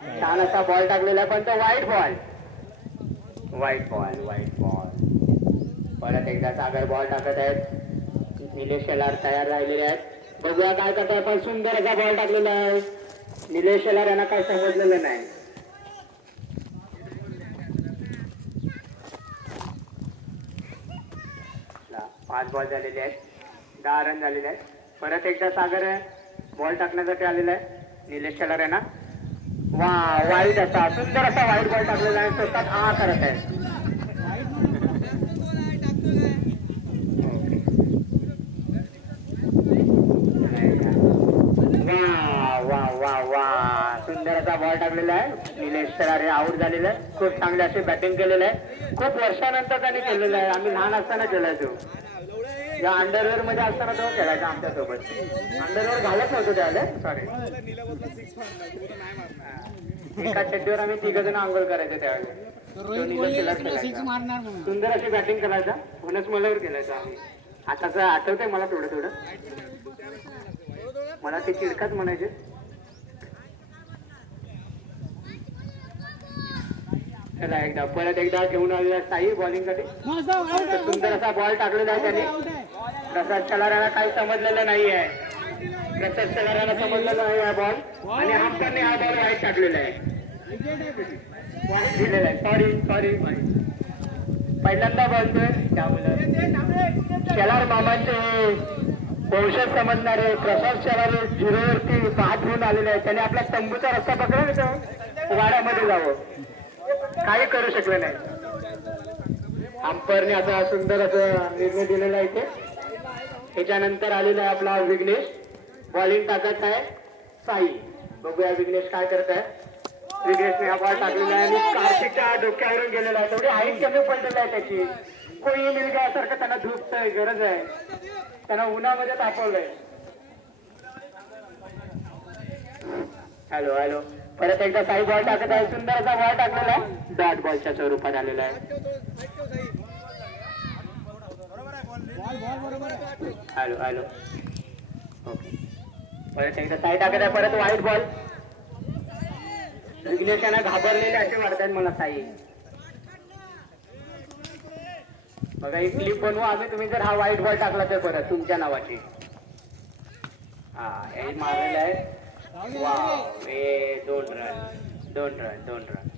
छान असा बॉल टाकलेला आहे पण तो वाईट ball wide ball wide ball परत एकदा सागर बॉल टाकत आहेत. निलेश शेलार तयार राहिलेले आहेत. बघूया काय करताय पण सुंदर असा बॉल टाकलेला आहे. निलेश शेलार यांना काय समजलेलं नाही. पाच बॉल झालेले आहेत. दहा रन झालेले आहेत. परत एकदा सागर बॉल टाकण्यासाठी आलेला आहे. निलेश शेलार यांना. वा वाईट असा सुंदर असा वाईट बॉल टाकलेला आहे. स्वतः आ करत आहे. वा वा वा. सुंदर असा बॉल टाकलेला आहे. निलेश सरारे आऊट झालेला आहे. खूप चांगले असे बॅटिंग केलेलं आहे. खूप वर्षानंतर त्यांनी केलेलं आहे. आम्ही लहान असताना केलाय तो. या अंडरवेअरमध्ये असताना तो खेळायचा आमच्यासोबत. अंडरवेअर घालत नव्हतो त्यावेळेला सॉरी एका चड्डीवर आम्ही तिघ जण आंघोळ करायचो त्यावेळेला तो निलेश शेलार खेळायचा. सुंदर अशी बॅटिंग करायचा. वनस मलावर केलायचा आम्ही. आताच आठवतंय मला थोडं थोडं. मला ते चिडकाच म्हणायचे. चला एकदा परत एकदा घेऊन आलेला साई बॉलिंगसाठी सुंदर असा बॉल टाकलेला आहे त्याने. प्रसाद चलाराला काही समजलेलं नाही आहे प्रसाद चलाराला समजलेलं नाही हा बॉल आणि हाफने हा बॉल वाईट टाकलेला आहे. दिलेला आहे. सॉरी सॉरी पहिल्यांदा बोलतोय त्यामुळे. शेलार मामांचे वंशज समजणारे प्रसाद शेलार झिरोवरती पाच होऊन आलेले आहेत. त्याने आपला तंबूचा रस्ता पकडला वाड्यामध्ये जावं. काही करू शकले नाही. अंपायरने असा सुंदर असं निर्णय दिलेला आहे इथे. त्याच्यानंतर आलेला आहे आपला विघ्नेश. बॉलिंग टाकत आहे. साई. बघूया विघ्नेश काय करत आहे. विघ्नेशने हा बॉल टाकलेला आहे आणि कार्तिकच्या डोक्यावरून गेलेला आहे. तेवढी हाईट कमी पडलेला आहे त्याची. कोणी मिळगासारखं त्यांना धूप गरज आहे. त्यांना उन्हामध्ये तापवलंय. हॅलो हॅलो परत एकदा साई बॉल टाकत आहे. सुंदर असा बॉल टाकलेला आहे. डॉट बॉलच्या स्वरूपात आलेला आहे. हॅलो हॅलो ओके परत एकदा साई टाकत आहे. परत वाईट बॉल विघ्नेश घाबरलेले असे वाटतात मला साई. बघा एक क्लिप बनवू. आम्ही तुम्ही जर हा वाईट बॉल टाकला तर परत तुमच्या नावाची. हा हे मारलेला आहे. वाव दोन रन दोन रन दोन रन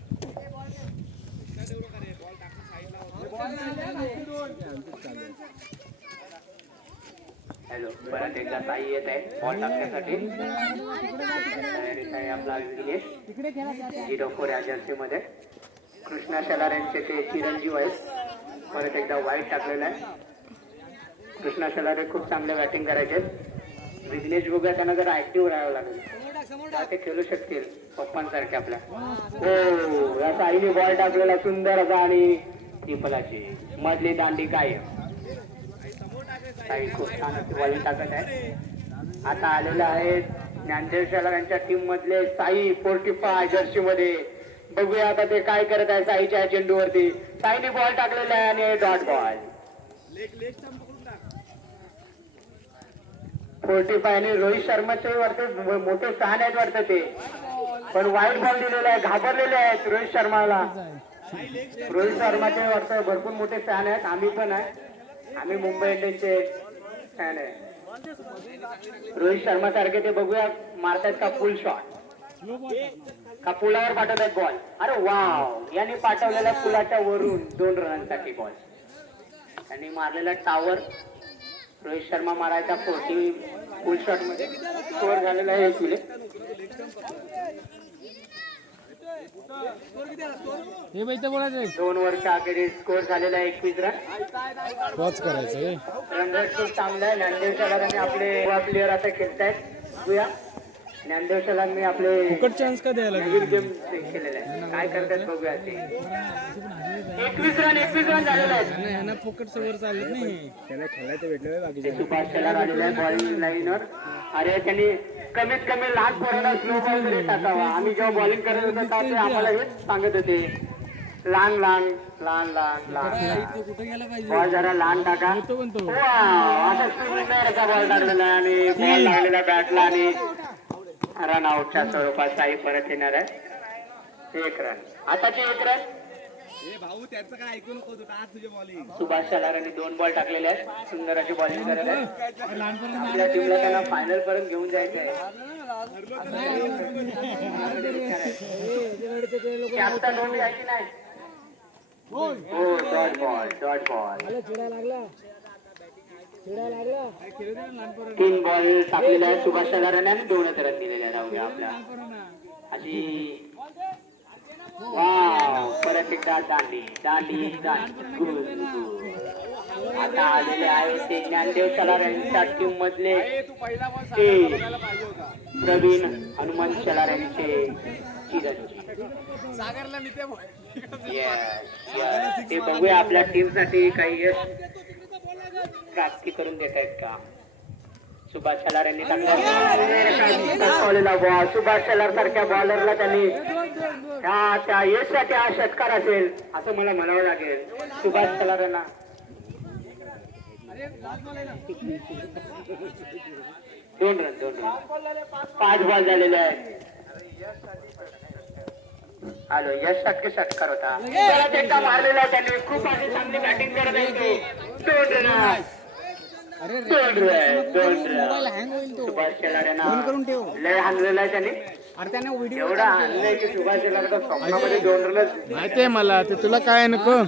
हॅलो परत एकदा ताई येत आहे. बॉल टाकण्यासाठी. तयारीत आहे आपला झिरो फोर या मध्ये. कृष्णा शेलार यांचे ते चिरंजीव आहेत. परत एकदा वाईट टाकलेला आहे. कृष्णा शेलार खूप चांगले बॅटिंग करायचे. विघ्नेश बघूया त्यांना जरा ऍक्टिव्ह राहावं लागेल. ते खेळू शकतील? पप्पांसारखे आपल्या. हो या साईने बॉल टाकलेला सुंदर असा आणि टिपलाची मधली दांडी काय साई खूप छान बॉलिंग टाकत आहे. आता आलेला आहे ज्ञानदेव शेलार यांच्या टीम मधले साई फोर्टी फाय जर्सी मध्ये. बघूया आता ते काय करत आहे साईच्या चेंडूवरती साईने बॉल टाकलेला आहे आणि डॉट बॉल फोर्टी फाय आणि रोहित शर्माचे वाटतं मोठे फॅन आहेत वाटतं ते. पण वाईट बॉल दिलेला आहे घाबरलेले आहेत रोहित शर्माला. रोहित शर्माचे वाटतं भरपूर मोठे फॅन आहेत आम्ही पण आहे. आम्ही मुंबई इंडियन्सचे फॅन आहे. रोहित शर्मा सारखे ते बघूया मारतायत का फुल शॉट का पुलावर पाठवतात बॉल अरे वाव यांनी पाठवलेल्या पुलाच्या वरून दोन रनांसाठी बॉल त्यांनी मारलेला टावर रोहित शर्मा मारायचा फोर्टी फुल शॉटमध्ये स्कोअर झालेला आहे एक हे बाई बोलायचं दोन वर्ष अखेरीस स्कोअर झालेला आहे एकवीस रन वॉच करायचं रन रेट खूप चांगला आहे. ज्ञानदेव शलारांनी आपले युवा प्लेअर आता खेळतायत. ज्ञानदेव शलांनी आपले फुकट चान्स का द्यायला नवीन गेम केलेला आहे. काय करतात बघूया ते. एकवीस रन एकवीस रन झालेले नाही यांना फुकट सवर चालत नाही. त्याला खेळायचं भेटलं बाकी सुभाष शेलार आलेले आहे बॉलिंग लाईनवर अरे त्यांनी कमीत कमी लहान पोरांना स्लो बॉल तरी टाकावा. आम्ही जेव्हा बॉलिंग करत होतो तेव्हा ते आम्हाला हेच सांगत होते. लहान लहान लहान लहान लहान कुठं गेला पाहिजे? बॉल जरा लहान टाका. असा बॉल टाकलेला आहे आणि बॉल लागलेला बॅटला आणि रन आउटच्या स्वरूपात साई परत येणार आहे एक रन. आताची एक रन. ए भाऊ त्याचं काय ऐकू नको आज तुझे बॉलिंग सुभाष शलाराने दोन बॉल टाकलेले आहेत. सुंदर अशी बॉलिंग करत आपल्या टीमला त्यांना फायनल पर्यंत घेऊन जायचं आहे. कॅप्टन होऊन की नाही? हो डॉट बॉल डॉट बॉल तीन बॉल टाकलेले आहेत सुभाष शलाराने आणि दोनच रन दिलेले राहूया आपल्या. अशी परत एकदा दांडी. दांडी. आता आलेले आहे ते ज्ञानदेव शलार यांच्या टीम मधले तू पहिला बॉल ते पाहिजे होता प्रवीण हनुमंत yes. ते बघूया आपल्या टीमसाठी काही यश प्राप्ती करून देत आहेत का सुभाष शलार यांनी टाकलेला बॉल सुभाष शलार सारख्या बॉलरला त्यांनी त्या त्या यशसाठी हा षटकार असेल असं मला म्हणावं लागेल सुभाष शलार यांना दोन रन दोन रन पाच बॉल झालेले आहेत हॅलो यश षटके षटकार होता मारलेला त्यांनी खूप अशी चांगली बॅटिंग करत आहे दोन रन दोन सुभाष लय हाणलेला आहे त्यांनी. एवढा हाणलंय की सुभाष शेलार स्वप्नामध्ये दोन रन माहितीये मला ते तुला काय नको?